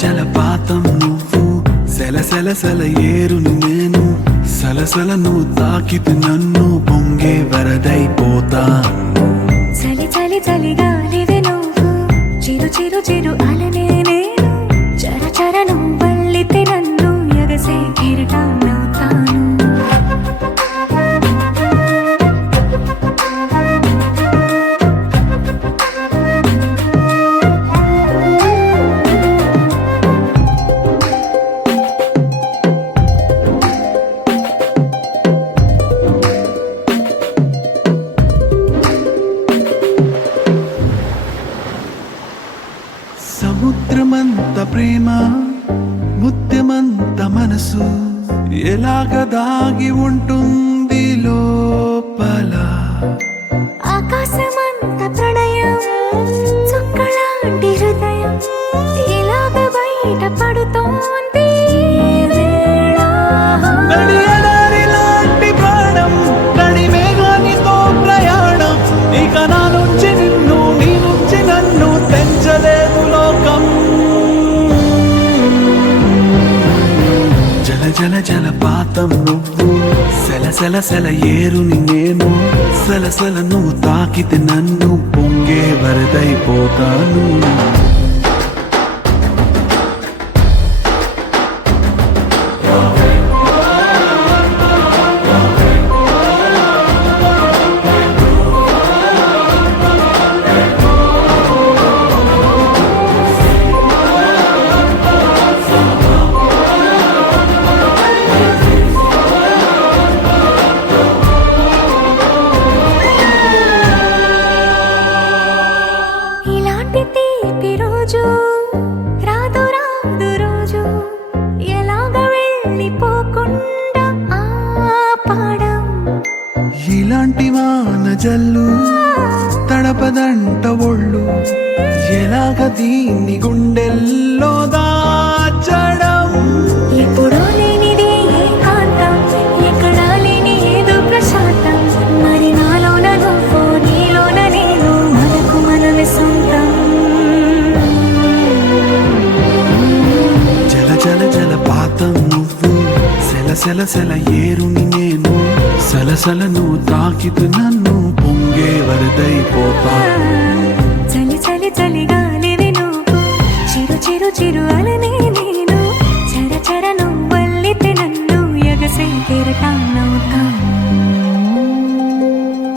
జలపాతం నువ్వు, సెల సెల సెల ఏరును నేను, సలసల నువ్వు తాకితే నన్ను పొంగే వరదైపోతాను. చలి చలి చలి గాలివే నువ్వు, చిరు చిరు చిరు అలనే నేను, చర చర నువ్వు వల్లితే నన్ను ఎగసే కిరీటమవుతాను. సముద్రమంత ప్రేమ, ముత్యమంత మనసు, ఎలాగ దాగి ఉంటుంది లోపల. ఆకాశమంత ప్రణయం, చుక్కలాంటి హృదయం, ఇలాగ బయట పడుతోంది వేళ. నడి ఎడారిలాంటి ప్రాణం, నడి మేఘానితో ప్రయాణం, ఇక నా నుంచి నిన్ను, నీ నుంచి నన్ను తెంచలేదు లోకం. జల జల జలపాతం నువ్వు, సెల సెల సెల ఏరుని నేను, సలసల నువ్వు తాకితే నన్ను పొంగే వరదైపోతాను. ఇలాంటి తీపి రోజు రాదు రాదు రోజు, ఎలాగ వెళ్ళిపోకుండా ఆపడం. ఇలాంటి వాన జల్లు తడపదంట ఒళ్ళు, ఎలాగ దీన్ని గుండెల్లో దాచడం. ఎప్పుడో లేనిది ఏకాంతం, ఎక్కడా లేని ఏదో ప్రశాంతం, మరి నాలోన నువ్వు, నీలోన నేను, మనకు మనమే సొంతం. జల జల జలపాతం నువ్వు, సెల సెల సెల ఏరుని నేను, సలసల నువ్వు తాకితే నన్ను పొంగే వరదైపోతా. చలి చలి చలి గాలివి నువ్వు, చిరు చిరు చిరు అలనే